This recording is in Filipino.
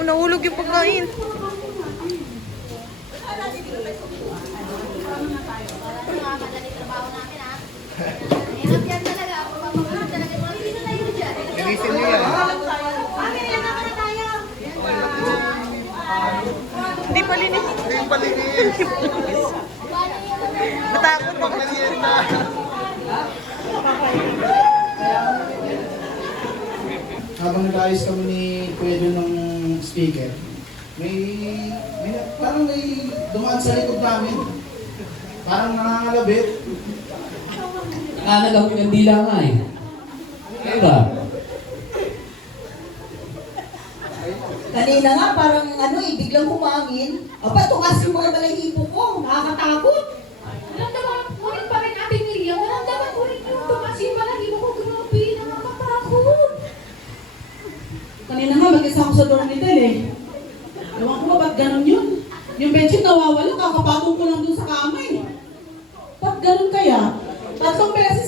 Oh, nahulog yung pagkain. Galisin niyo yan. Hindi pa linis. Hindi yung palinis. Natakot ako. Magmerienda. Habang nag-ayos kami ni Kuya John ng speaker, parang may dumaan sa likod namin. Parang nangangalabit. Nagawin ng dila nga eh. Diba? Kanina nga, parang biglang humangin. Aba, tumas yung mga balahibo ko. Nakakatakot. Naramdaman mo rin pa rin ating Miriam. Naramdaman mo rin yung tumas yung balahibo ko. Grabe, nakakatakot. Kanina nga, mag-isa ako sa dormitel eh. Ewan ko ba, ba't ganun yun? Yung bedsheet nawawala, kakapatong ko lang dun sa kama eh. Ba't ganun kaya? 3 beses